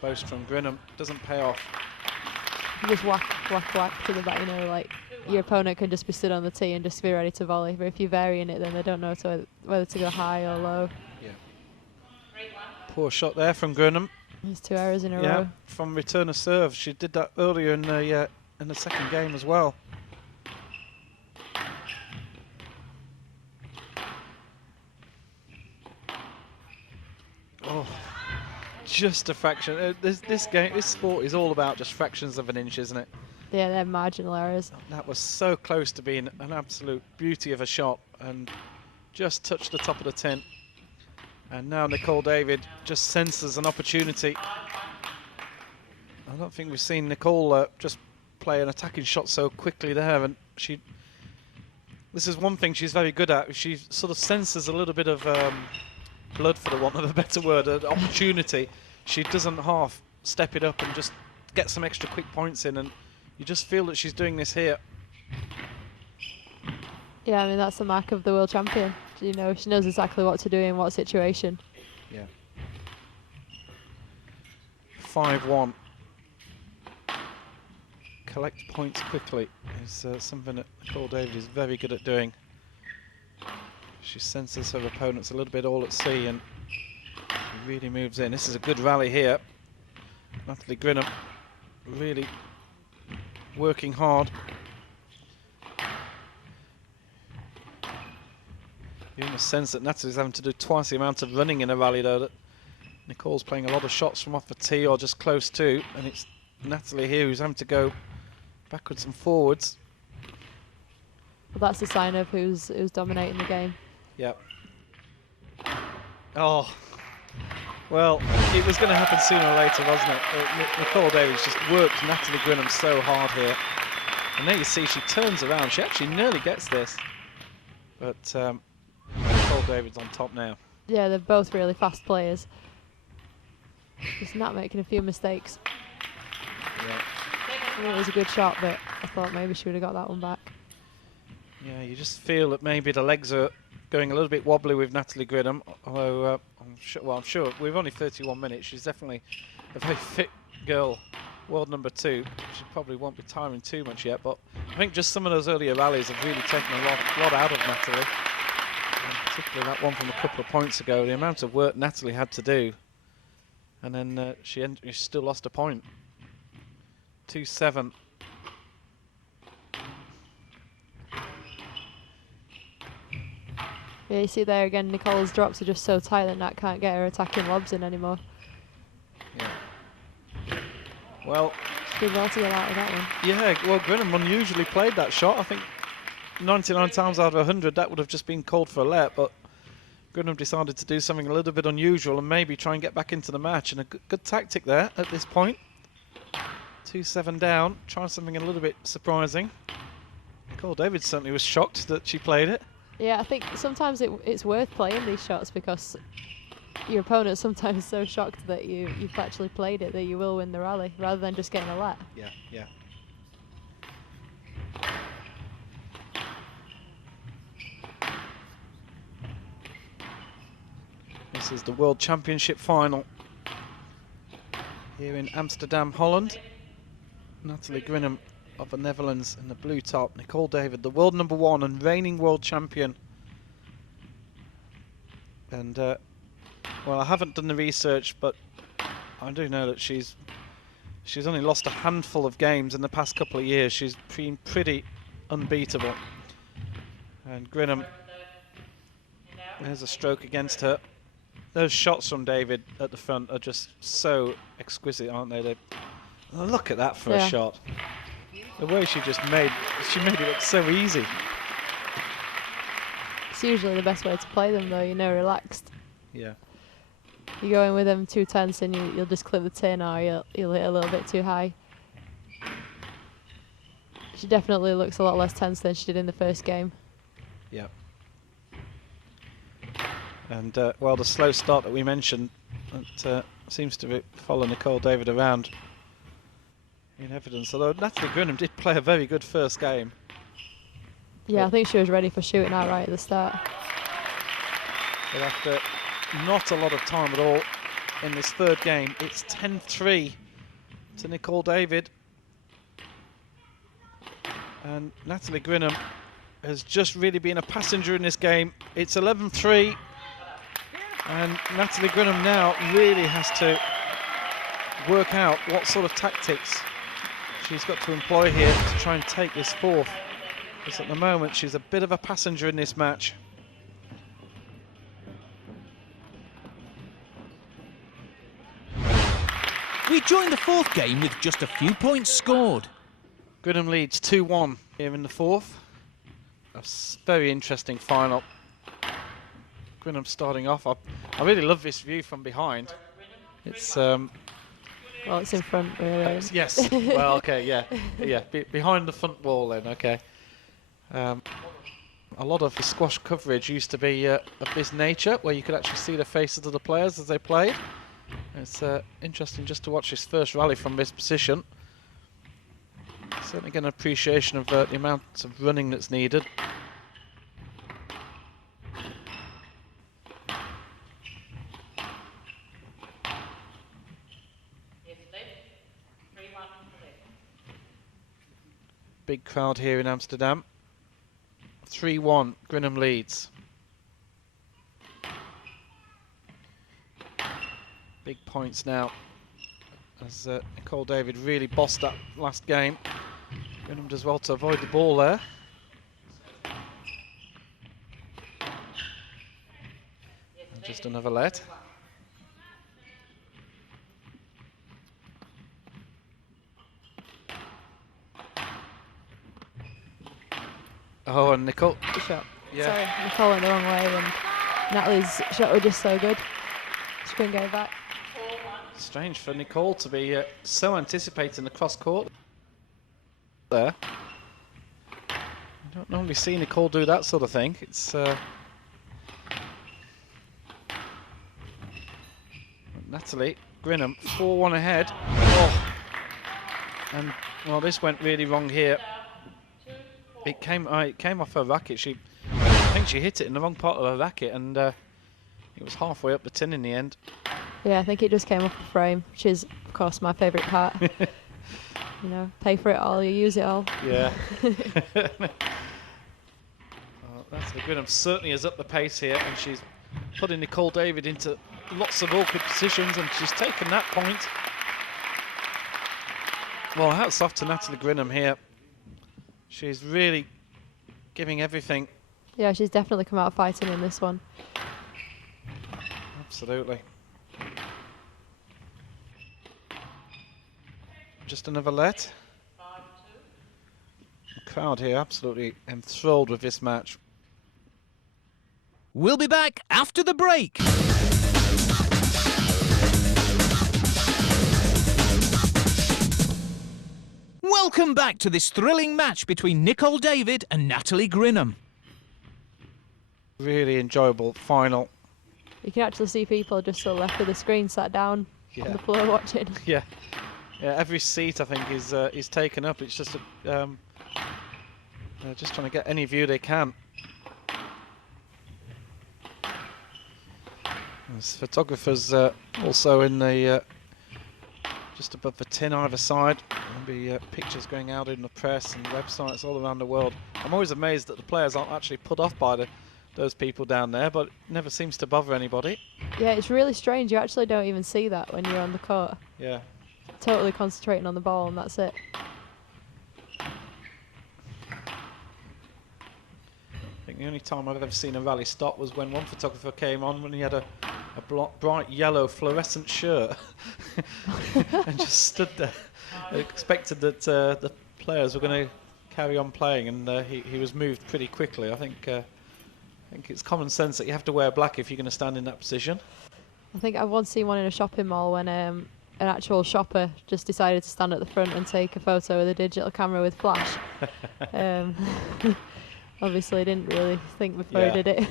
boast from Grinham doesn't pay off. You just whack, whack, whack to the back, you know, like your opponent can just be stood on the tee and just be ready to volley. But if you're varying it, then they don't know whether to go high or low. Yeah. Poor shot there from Grinham. There's 2 errors in a Yeah, row. from return of serve. She did that earlier in the second game as well. Oh, just a fraction. This sport is all about just fractions of an inch, isn't it? Yeah, they're marginal errors. That was so close to being an absolute beauty of a shot and just touched the top of the tin. And now Nicol David just senses an opportunity. I don't think we've seen Nicol just play an attacking shot so quickly there. And this is one thing she's very good at. She sort of senses a little bit of blood, for the want of a better word, an opportunity. She doesn't half step it up and just get some extra quick points in. And you just feel that she's doing this here. Yeah, I mean, that's the mark of the world champion. You know, she knows exactly what to do in what situation. Yeah. 5-1. Collect points quickly is something that Nicol David is very good at doing. She senses her opponents a little bit all at sea and she really moves in. This is a good rally here. Natalie Grinham really working hard. You have a sense that Natalie's having to do twice the amount of running in a rally, though. That Nicol's playing a lot of shots from off the tee or just close to, and it's Natalie here who's having to go backwards and forwards. Well, that's a sign of who's dominating the game. Yep. Oh, well, it was going to happen sooner or later, wasn't it? Nicol Davies just worked Natalie Grinham so hard here. And there you see she turns around. She actually nearly gets this. But Nicol David's on top now. Yeah, they're both really fast players. Just not making a few mistakes. Yeah. I mean, it was a good shot, but I thought maybe she would have got that one back. Yeah, you just feel that maybe the legs are going a little bit wobbly with Natalie Grinham. Although I'm sure we've only 31 minutes. She's definitely a very fit girl, world number 2. She probably won't be tiring too much yet, but I think just some of those earlier rallies have really taken a lot out of Natalie. And particularly that one from a couple of points ago, the amount of work Natalie had to do. And then she still lost a point. 2-7. Yeah, you see there again, Nicol's drops are just so tight that Nat can't get her attacking lobs in anymore. Yeah. Well, she did well to get out of that one. Yeah, well, Grinham unusually played that shot. I think 99 times out of 100 that would have just been called for a let, but Grinham decided to do something a little bit unusual and maybe try and get back into the match. And a good tactic there at this point. 2-7 down. Try something a little bit surprising. Nicol David certainly was shocked that she played it. Yeah, I think sometimes it's worth playing these shots because your opponent's sometimes so shocked that you've actually played it that you will win the rally rather than just getting a let. Yeah, yeah. This is the World Championship final here in Amsterdam, Holland. Natalie Grinham of the Netherlands in the blue top. Nicol David, the world number 1 and reigning world champion. And, well, I haven't done the research, but I do know that she's only lost a handful of games in the past couple of years. She's been pretty unbeatable. And Grinham, there's a stroke against her. Those shots from David at the front are just so exquisite, aren't they? Oh, look at that for a shot. The way she made it look so easy. It's usually the best way to play them, though. You know, relaxed. Yeah. You go in with them too tense, and you'll just clip the tin, or you'll hit a little bit too high. She definitely looks a lot less tense than she did in the first game. Yeah. And well, the slow start that we mentioned, that seems to follow Nicol David around in evidence. Although Natalie Grinham did play a very good first game. Yeah, I think she was ready for shooting out right at the start. But after not a lot of time at all, in this third game. It's 10-3 to Nicol David. And Natalie Grinham has just really been a passenger in this game. It's 11-3. And Natalie Grinham now really has to work out what sort of tactics she's got to employ here to try and take this fourth. Because at the moment she's a bit of a passenger in this match. We join the fourth game with just a few points scored. Grinham leads 2-1 here in the fourth. A very interesting final. Grinham starting off. I really love this view from behind. It's well, it's in front, really. yes. Well, okay, yeah, yeah. Behind the front wall, then. Okay. A lot of the squash coverage used to be of this nature, where you could actually see the faces of the players as they played. It's interesting just to watch this first rally from this position. Certainly get an appreciation of the amount of running that's needed. Big crowd here in Amsterdam. 3-1, Grinham leads. Big points now, as Nicol David really bossed that last game. Grinham does well to avoid the ball there. And just another let. Oh, and Nicol. Good shot. Yeah. Sorry, Nicol went the wrong way, and Natalie's shot was just so good. She couldn't get it back. Strange for Nicol to be so anticipating the cross court there. I don't normally see Nicol do that sort of thing. It's Natalie Grinham 4-1 ahead. Oh. And well, this went really wrong here. It came off her racket. I think she hit it in the wrong part of her racket, and it was halfway up the tin in the end. Yeah, I think it just came off the frame, which is, of course, my favourite part. You know, pay for it all, you use it all. Yeah. Natalie Grinham certainly is up the pace here, and she's putting Nicol David into lots of awkward positions, and she's taken that point. Well, hats off to Natalie Grinham here. She's really giving everything. Yeah, she's definitely come out fighting in this one. Absolutely. Just another let. The crowd here absolutely enthralled with this match. We'll be back after the break. Welcome back to this thrilling match between Nicol David and Natalie Grinham. Really enjoyable final. You can actually see people just to the left of the screen sat down on the floor watching. Yeah, yeah. Every seat I think is taken up. It's just just trying to get any view they can. There's photographers also in the just above the tin either side. There'll be pictures going out in the press and websites all around the world. I'm always amazed that the players aren't actually put off by those people down there, but it never seems to bother anybody. Yeah, it's really strange. You actually don't even see that when you're on the court. Yeah. Totally concentrating on the ball, and that's it. I think the only time I've ever seen a rally stop was when one photographer came on when he had a bright yellow fluorescent shirt and just stood there. I expected that the players were going to carry on playing, and he was moved pretty quickly. I think it's common sense that you have to wear black if you're going to stand in that position. I think I've once seen one in a shopping mall when an actual shopper just decided to stand at the front and take a photo with a digital camera with flash. Obviously, didn't really think before he did it.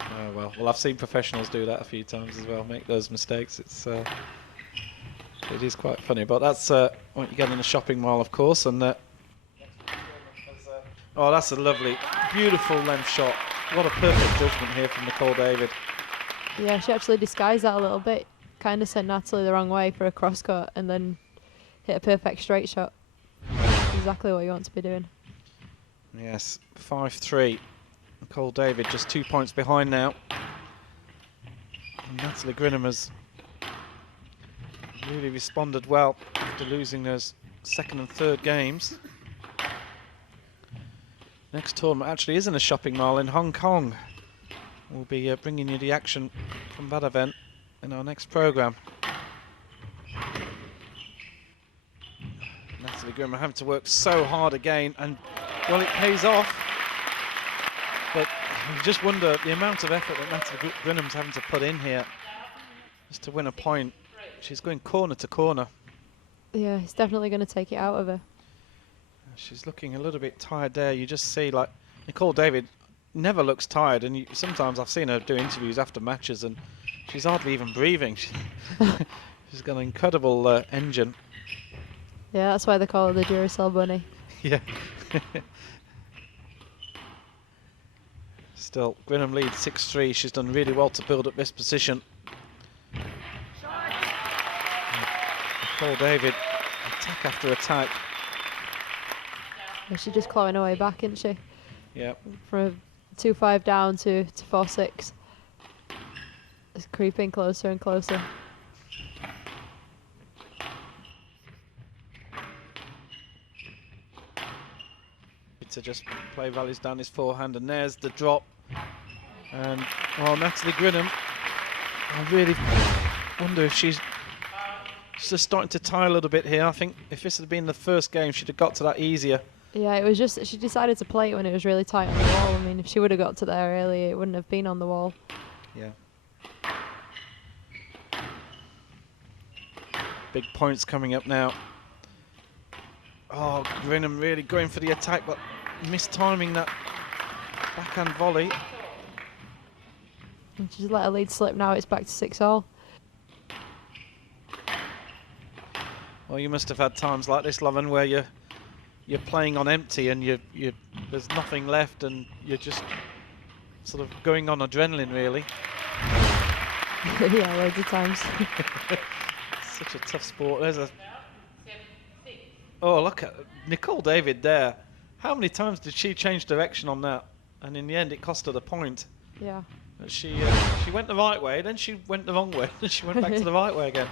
Oh, well, I've seen professionals do that a few times as well, make those mistakes. It is quite funny, but that's what you get in a shopping mall, of course. And oh, that's a lovely, beautiful length shot. What a perfect judgment here from Nicol David. Yeah, she actually disguised that a little bit. kind of sent Natalie the wrong way for a cross court and then hit a perfect straight shot. Exactly what you want to be doing. Yes, 5-3. Nicol David just 2 points behind now. And Natalie Grinham has really responded well after losing those second and third games. Next tournament actually is in a shopping mall in Hong Kong. We'll be bringing you the action from that event in our next programme. Natalie Grinham having to work so hard again, and well, it pays off. But you just wonder the amount of effort that Natalie Grinham's having to put in here just to win a point. She's going corner to corner. Yeah, he's definitely going to take it out of her. She's looking a little bit tired there. You just see, like, Nicol David never looks tired, and sometimes I've seen her do interviews after matches and she's hardly even breathing. She's got an incredible engine. Yeah, that's why they call her the Duracell Bunny. Yeah. Still, Grinham leads 6-3. She's done really well to build up this position. Nicol David, attack after attack. Yeah, she's just clawing her way back, isn't she? Yeah. From 2-5 down to 4-6. It's creeping closer and closer. To just play valleys down his forehand, and there's the drop. And oh, Natalie Grinham, I really wonder if she's just starting to tie a little bit here. I think if this had been the first game, she'd have got to that easier. Yeah, it was just she decided to play it when it was really tight on the wall. I mean, if she would have got to there earlier, it wouldn't have been on the wall. Yeah. Big points coming up now. Oh, Grinham really going for the attack, but mistiming that backhand volley. And she's let her lead slip now. It's back to 6-all. Well, you must have had times like this, Lovin, where you're playing on empty and there's nothing left, and you're just sort of going on adrenaline, really. Yeah, loads of times. Such a tough sport. There's a. Oh, look at Nicol David there. How many times did she change direction on that? And in the end, it cost her the point. Yeah. But she went the right way, then she went the wrong way, then she went back to the right way again.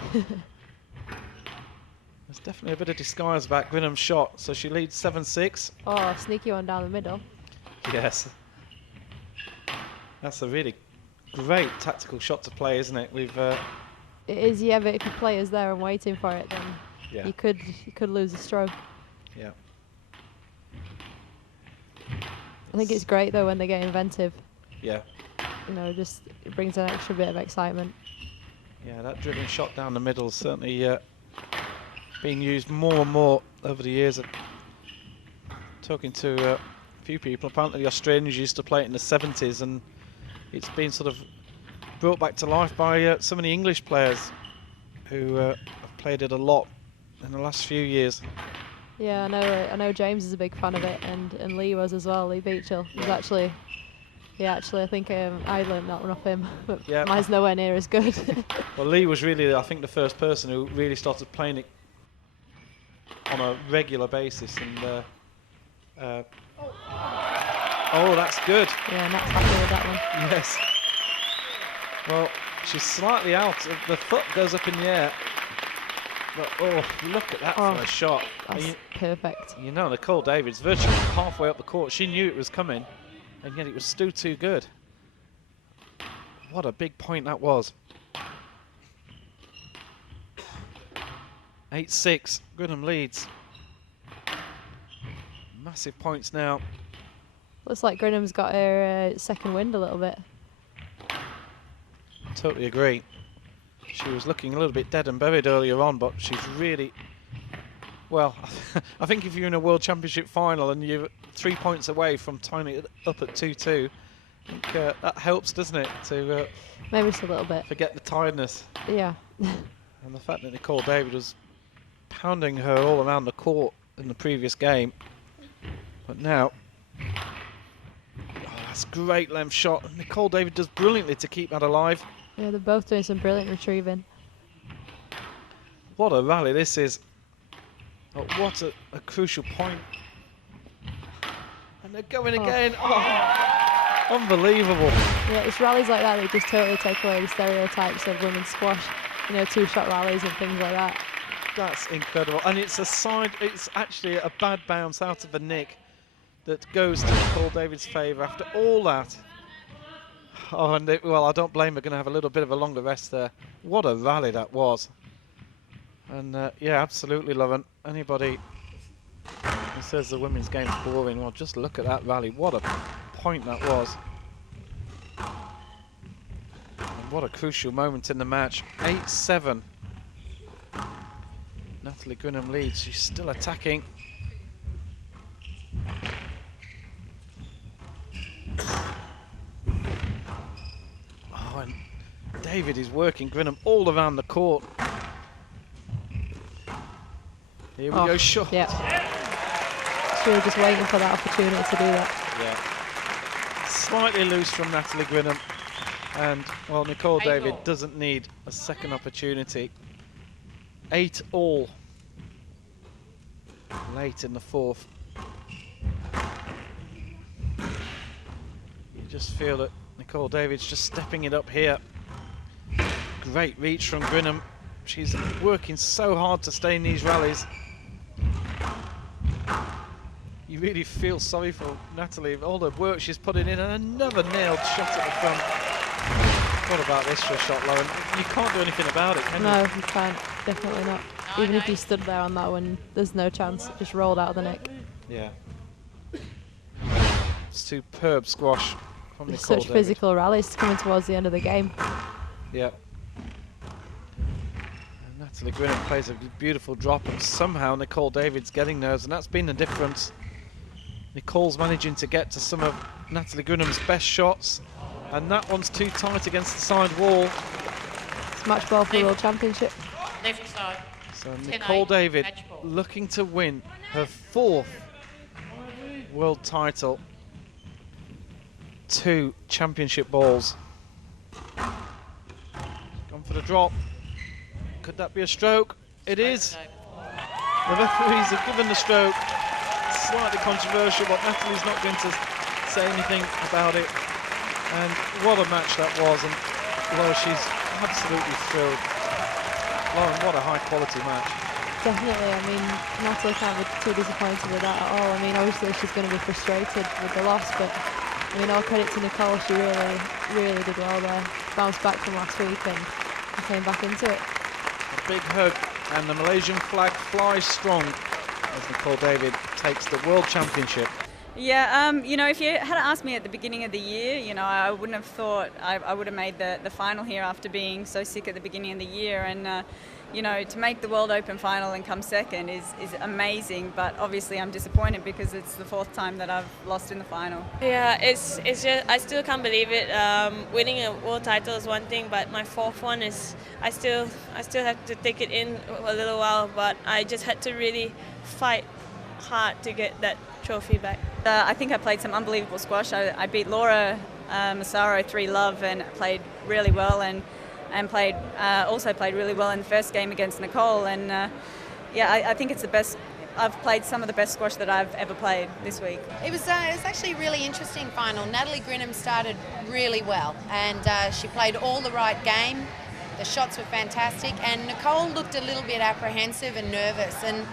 There's definitely a bit of disguise back Grinham's shot, so she leads 7-6. Oh, sneaky one down the middle. Yes. That's a really great tactical shot to play, isn't it? We've. It is, yeah, but if your player's there and waiting for it, then Yeah. you could lose a stroke. Yeah. I think it's great though when they get inventive. Yeah. You know, just it brings an extra bit of excitement. Yeah, that driven shot down the middle is certainly being used more and more over the years. Talking to a few people, apparently the Australians used to play it in the 70s, and it's been sort of brought back to life by so many English players who have played it a lot in the last few years. Yeah, I know James is a big fan of it, and Lee was as well. Lee Beachill was actually. Yeah, actually, I think I learned that one off him, but Yeah. mine's nowhere near as good. Well, Lee was really, I think, the first person who really started playing it on a regular basis. And oh, that's good. Yeah, Nat's happy with that one. Yes. Well, she's slightly out. The foot goes up in the air. But oh, look at that for a shot. That's perfect. You know, Nicol David's virtually halfway up the court. She knew it was coming, and yet it was still too good. What a big point that was. 8-6, Grinham leads. Massive points now. Looks like Grinham's got her second wind a little bit. Totally agree. She was looking a little bit dead and buried earlier on, but she's really... Well, I think if you're in a World Championship final and you're 3 points away from tying it up at 2-2, I think that helps, doesn't it, to Maybe just a little bit. forget the tiredness. Yeah. And the fact that Nicol David was pounding her all around the court in the previous game. But now... Oh, that's a great length shot. Nicol David does brilliantly to keep that alive. Yeah, they're both doing some brilliant retrieving. What a rally this is. Oh, what a crucial point. And they're going again. Oh, unbelievable. Yeah, it's rallies like that that just totally take away the stereotypes of women's squash. You know, two-shot rallies and things like that. That's incredible. And it's it's actually a bad bounce out of the nick that goes to Nicol David's favour after all that. Oh, and well, I don't blame her, going to have a little bit of a longer rest there. What a rally that was. And yeah, absolutely, Lauren. Anybody who says the women's game's boring, well, just look at that rally. What a point that was. And what a crucial moment in the match. 8-7. Natalie Grinham leads. She's still attacking. Oh, and David is working Grinham all around the court. Here we go, shot. Yeah. She was just waiting for that opportunity to do that. Yeah. Slightly loose from Natalie Grinham. And, well, Nicol David doesn't need a second opportunity. 8-all. Late in the fourth. You just feel that Nicol David's just stepping it up here. Great reach from Grinham. She's working so hard to stay in these rallies. You really feel sorry for Natalie, all the work she's putting in, and another nailed shot at the front. What about this for a shot, Lauren? You can't do anything about it, can you? No, you can't. Definitely not. Even if you stood there on that one, there's no chance. It just rolled out of the neck. Yeah. Superb squash from Nicol Such David. physical rallies coming towards the end of the game. Yeah. And Natalie Grinham plays a beautiful drop, and somehow Nicol David's getting those, and that's been the difference. Nicol's managing to get to some of Natalie Grinham's best shots, and that one's too tight against the side wall. It's match ball for the World Championship. Left side. So Nicol David looking to win her 4th world title. 2 championship balls. Gone for the drop. Could that be a stroke? It is. The referees have given the stroke. Slightly controversial, but Natalie's not going to say anything about it. And what a match that was, and well, she's absolutely thrilled. Lauren, what a high quality match. Definitely. I mean, Natalie can't be too disappointed with that at all. I mean, obviously she's going to be frustrated with the loss, but I mean, all credit to Nicol. She really did well there. Bounced back from last week and came back into it. A big hug, and the Malaysian flag flies strong as Nicol David takes the World Championship. Yeah, you know, if you had asked me at the beginning of the year, you know, I wouldn't have thought I would have made the final here after being so sick at the beginning of the year. And, you know, to make the World Open final and come second is amazing. But obviously I'm disappointed because it's the 4th time that I've lost in the final. Yeah, it's just, I still can't believe it. Winning a world title is one thing, but my 4th one is, I still have to take it in a little while, but I just had to really fight hard to get that trophy back. I think I played some unbelievable squash. I beat Laura Massaro 3-love and played really well, and also played really well in the first game against Nicol. And yeah, I think it's the best. I've played some of the best squash that I've ever played this week. It was actually a really interesting final. Natalie Grinham started really well, and she played all the right game. The shots were fantastic, and Nicol looked a little bit apprehensive and nervous, and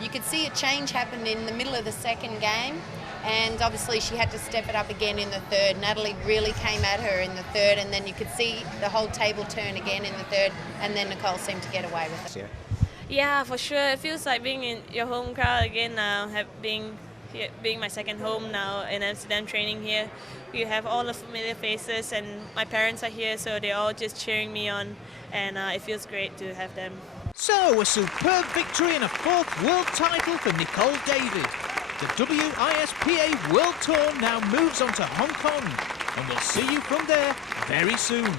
you could see a change happened in the middle of the second game, and obviously she had to step it up again in the third. Natalie really came at her in the third, and then you could see the whole table turn again in the third, and then Nicol seemed to get away with it. Yeah, for sure. It feels like being in your home crowd again now, being my second home now in Amsterdam, training here. We have all the familiar faces, and my parents are here, so they're all just cheering me on, and it feels great to have them. So, a superb victory and a 4th world title for Nicol David. The WISPA World Tour now moves on to Hong Kong, and we'll see you from there very soon.